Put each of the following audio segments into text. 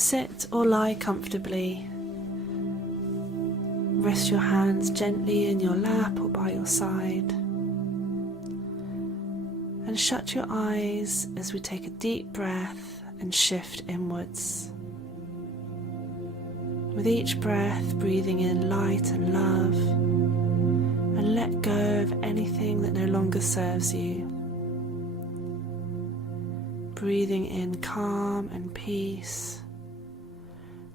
Sit or lie comfortably. Rest your hands gently in your lap or by your side. And shut your eyes as we take a deep breath and shift inwards. With each breath, breathing in light and love, and let go of anything that no longer serves you. Breathing in calm and peace,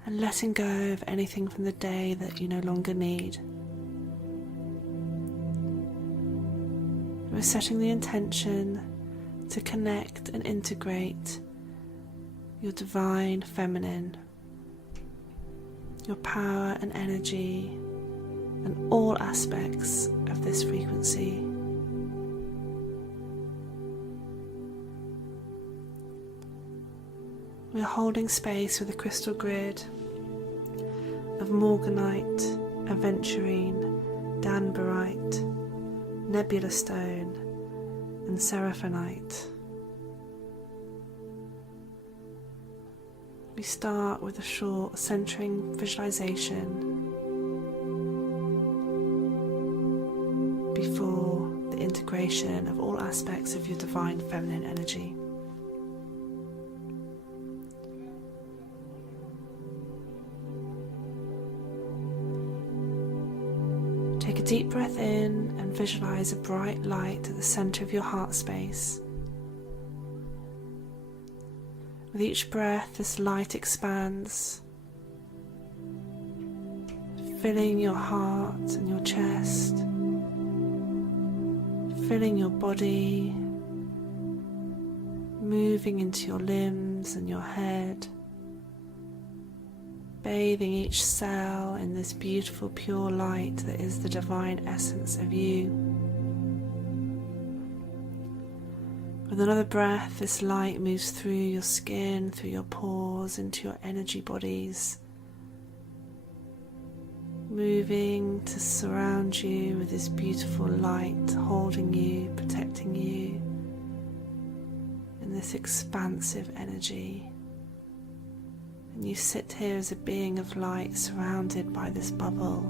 and letting go of anything from the day that you no longer need. We're setting the intention to connect and integrate your divine feminine, your power and energy, and all aspects of this frequency. We're holding space with a crystal grid of morganite, aventurine, danbarite, nebula stone, and seraphonite. We start with a short centering visualization before the integration of all aspects of your divine feminine energy. Take a deep breath in and visualize a bright light at the center of your heart space. With each breath, this light expands, filling your heart and your chest, filling your body, moving into your limbs and your head, bathing each cell in this beautiful pure light that is the divine essence of you. With another breath, this light moves through your skin, through your pores, into your energy bodies, moving to surround you with this beautiful light, holding you, protecting you in this expansive energy. And you sit here as a being of light, surrounded by this bubble.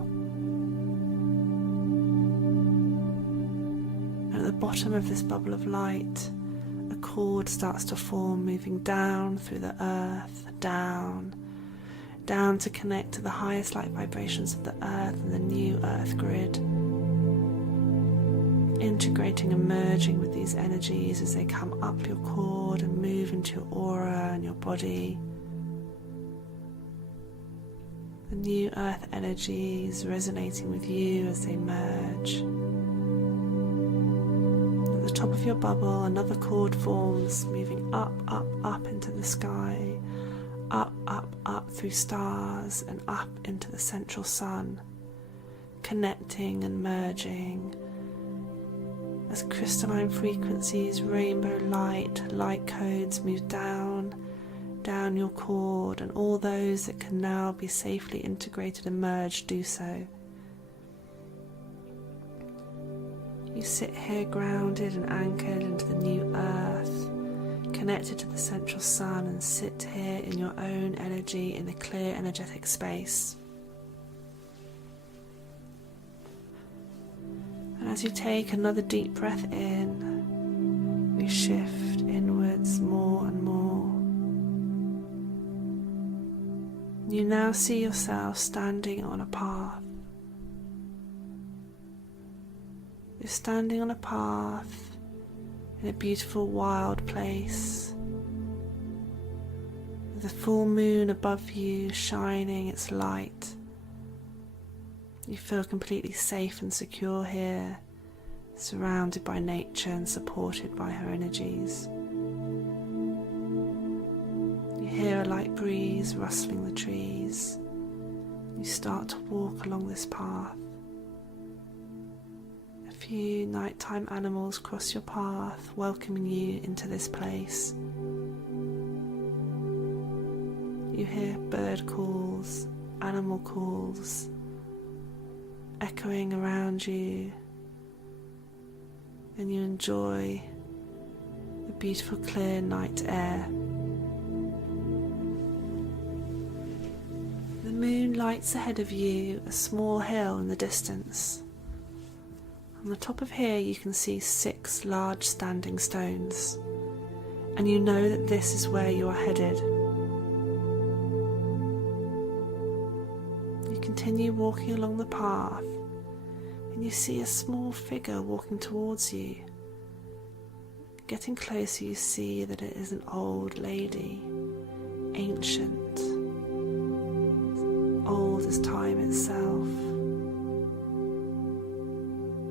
And at the bottom of this bubble of light, a cord starts to form, moving down through the earth, down to connect to the highest light vibrations of the earth and the new earth grid. Integrating and merging with these energies as they come up your cord and move into your aura and your body. The new earth energies resonating with you as they merge. At the top of your bubble, another cord forms, moving up into the sky, up through stars and up into the central sun, connecting and merging as crystalline frequencies, rainbow light codes move down your cord, and all those that can now be safely integrated and merged do so. You sit here grounded and anchored into the new earth, connected to the central sun, and sit here in your own energy in a clear energetic space. And as you take another deep breath in, we shift inwards more and more. You now see yourself standing on a path. You're standing on a path in a beautiful wild place, with the full moon above you shining its light. You feel completely safe and secure here, surrounded by nature and supported by her energies. You hear a light breeze rustling the trees. You start to walk along this path. A few nighttime animals cross your path, welcoming you into this place. You hear bird calls, animal calls, echoing around you, and you enjoy the beautiful clear night air. lights ahead of you a small hill in the distance. On the top of here you can see 6 large standing stones, and you know that this is where you are headed. You continue walking along the path, and you see a small figure walking towards you. Getting closer, you see that it is an old lady, ancient, old as time itself.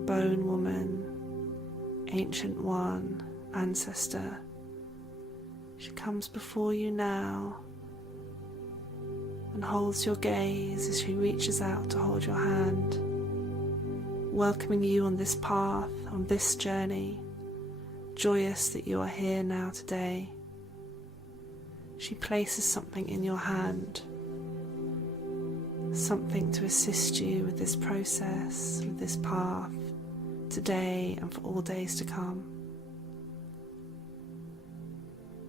Bone woman, ancient one, ancestor. She comes before you now and holds your gaze as she reaches out to hold your hand, welcoming you on this path, on this journey, joyous that you are here now today. She places something in your hand, something to assist you with this process, with this path, today and for all days to come.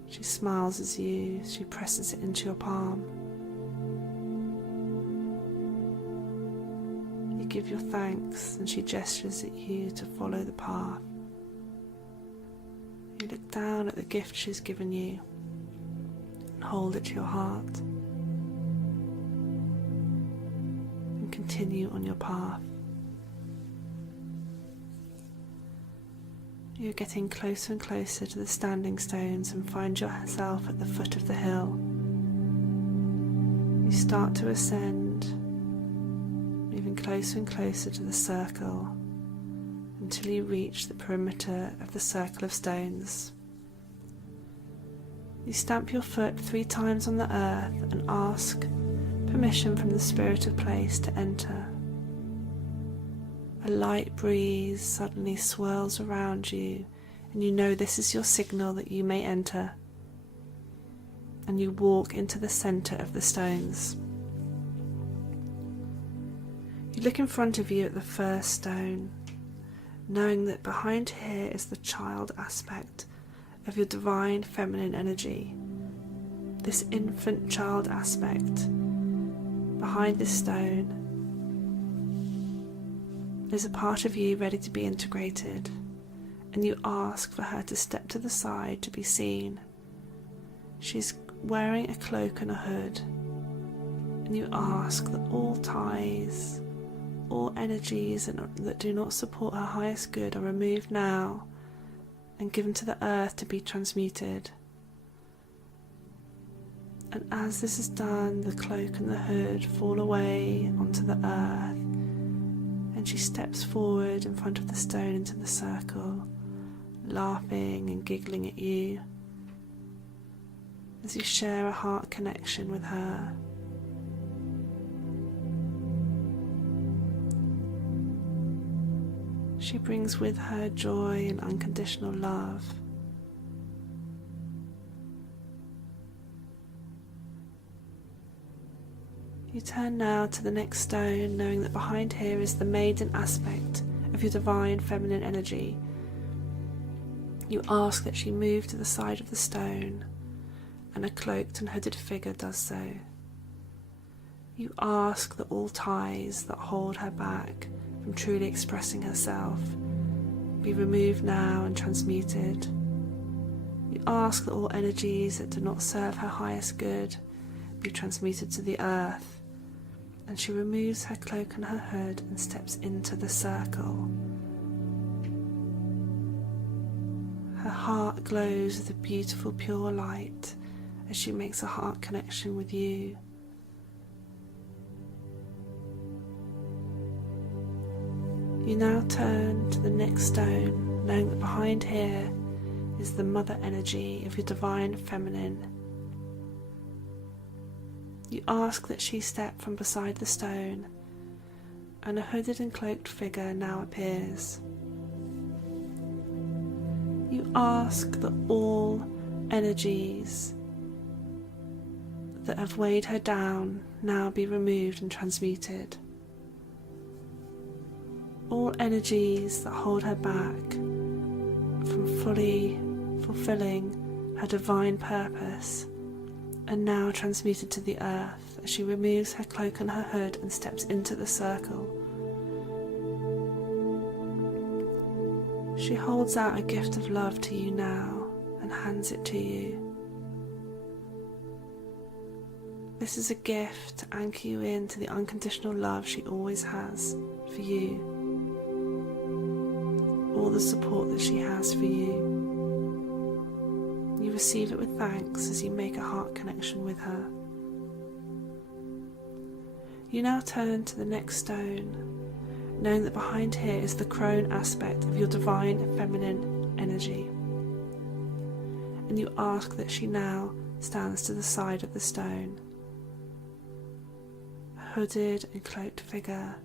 She smiles as she presses it into your palm. You give your thanks and she gestures at you to follow the path. You look down at the gift she's given you and hold it to your heart and continue on your path. You're getting closer and closer to the standing stones and find yourself at the foot of the hill. You start to ascend, moving closer and closer to the circle until you reach the perimeter of the circle of stones. You stamp your foot 3 times on the earth and ask permission from the spirit of place to enter. A light breeze suddenly swirls around you, and you know this is your signal that you may enter. And you walk into the centre of the stones. You look in front of you at the first stone, knowing that behind here is the child aspect of your divine feminine energy. This infant child aspect behind this stone is a part of you ready to be integrated, and you ask for her to step to the side to be seen. She's wearing a cloak and a hood, and you ask that all ties, all energies that do not support her highest good are removed now and given to the earth to be transmuted. And as this is done, the cloak and the hood fall away onto the earth, and she steps forward in front of the stone into the circle, laughing and giggling at you as you share a heart connection with her. She brings with her joy and unconditional love. You turn now to the next stone, knowing that behind here is the maiden aspect of your divine feminine energy. You ask that she move to the side of the stone, and a cloaked and hooded figure does so. You ask that all ties that hold her back from truly expressing herself be removed now and transmuted. You ask that all energies that do not serve her highest good be transmuted to the earth, and she removes her cloak and her hood and steps into the circle. Her heart glows with a beautiful pure light as she makes a heart connection with you. You now turn to the next stone, knowing that behind here is the mother energy of your divine feminine. You ask that she step from beside the stone, and a hooded and cloaked figure now appears. You ask that all energies that have weighed her down now be removed and transmuted. All energies that hold her back from fully fulfilling her divine purpose are now transmuted to the earth as she removes her cloak and her hood and steps into the circle. She holds out a gift of love to you now and hands it to you. This is a gift to anchor you into the unconditional love she always has for you, all the support that she has for you. You receive it with thanks as you make a heart connection with her. You now turn to the next stone, knowing that behind here is the crone aspect of your divine feminine energy. And you ask that she now stands to the side of the stone. A hooded and cloaked figure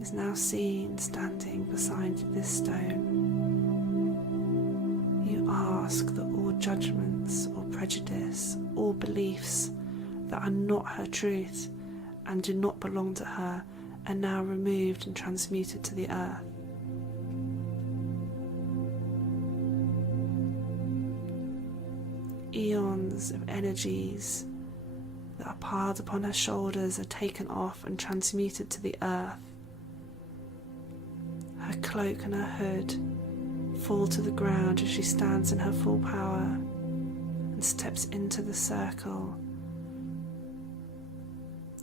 is now seen standing beside this stone. You ask that all judgments or prejudice or beliefs that are not her truth and do not belong to her are now removed and transmuted to the earth. Eons of energies that are piled upon her shoulders are taken off and transmuted to the earth. Her cloak and her hood fall to the ground as she stands in her full power and steps into the circle.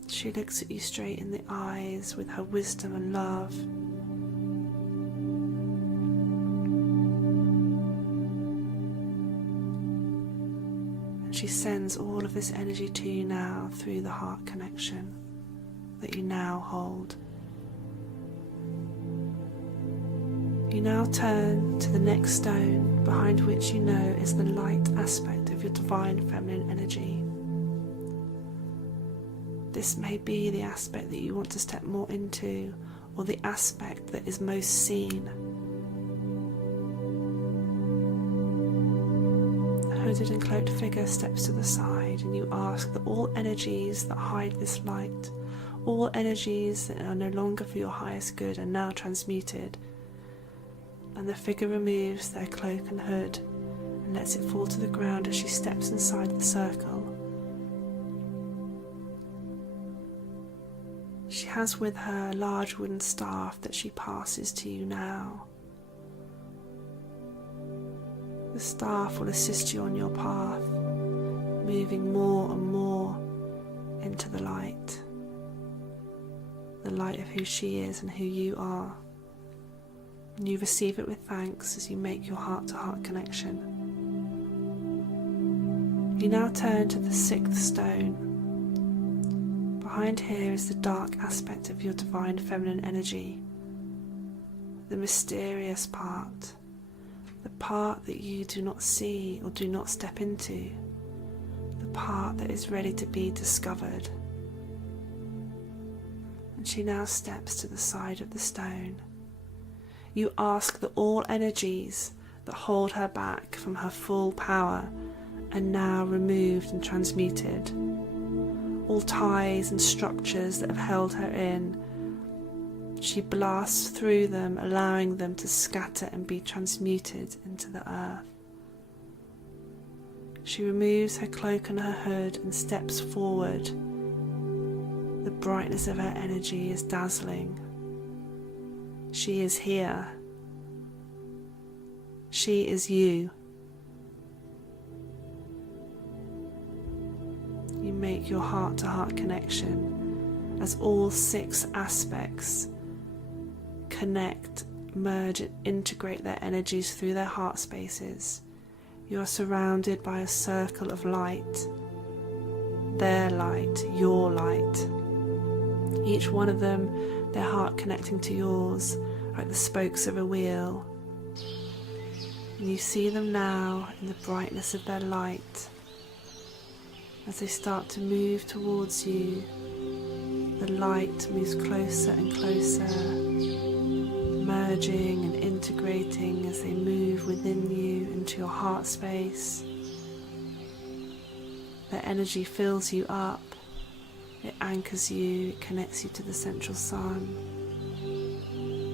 She looks at you straight in the eyes with her wisdom and love. And she sends all of this energy to you now through the heart connection that you now hold. You now turn to the next stone, behind which you know is the light aspect of your divine feminine energy. This may be the aspect that you want to step more into, or the aspect that is most seen. The hooded and cloaked figure steps to the side, and you ask that all energies that hide this light, all energies that are no longer for your highest good, are now transmuted. And the figure removes their cloak and hood and lets it fall to the ground as she steps inside the circle. She has with her a large wooden staff that she passes to you now. The staff will assist you on your path, moving more and more into the light of who she is and who you are. And you receive it with thanks as you make your heart-to-heart connection. You now turn to the sixth stone. Behind here is the dark aspect of your divine feminine energy, the mysterious part, the part that you do not see or do not step into, the part that is ready to be discovered. And she now steps to the side of the stone. You ask that all energies that hold her back from her full power are now removed and transmuted. All ties and structures that have held her in, she blasts through them, allowing them to scatter and be transmuted into the earth. She removes her cloak and her hood and steps forward. The brightness of her energy is dazzling. She is here. She is you. You make your heart-to-heart connection as all six aspects connect, merge and integrate their energies through their heart spaces. You are surrounded by a circle of light. Their light, your light. Each one of them, their heart connecting to yours, like the spokes of a wheel. And you see them now in the brightness of their light. As they start to move towards you, the light moves closer and closer, merging and integrating as they move within you into your heart space. Their energy fills you up. It anchors you, it connects you to the central sun.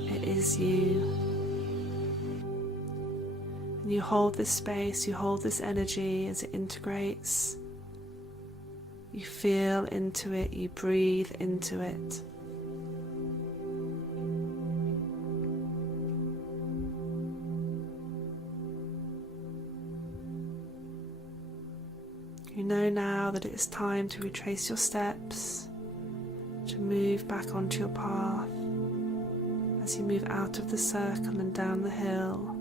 It is you. And you hold this space, you hold this energy as it integrates. You feel into it, you breathe into it. You know now that it is time to retrace your steps, to move back onto your path as you move out of the circle and down the hill.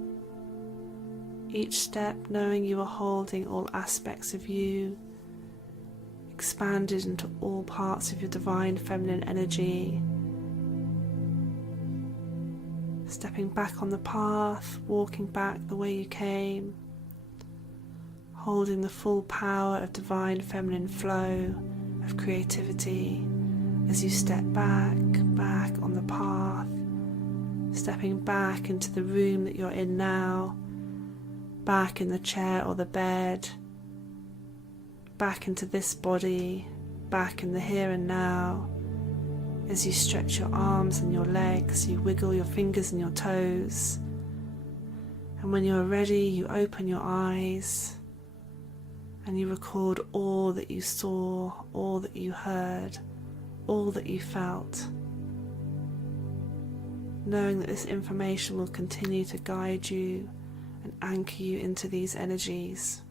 Each step knowing you are holding all aspects of you, expanded into all parts of your divine feminine energy. Stepping back on the path, walking back the way you came, holding the full power of divine feminine flow, of creativity, as you step back on the path, stepping back into the room that you're in now, back in the chair or the bed, back into this body, back in the here and now. As you stretch your arms and your legs, you wiggle your fingers and your toes, and when you're ready, you open your eyes and you record all that you saw, all that you heard, all that you felt, knowing that this information will continue to guide you and anchor you into these energies.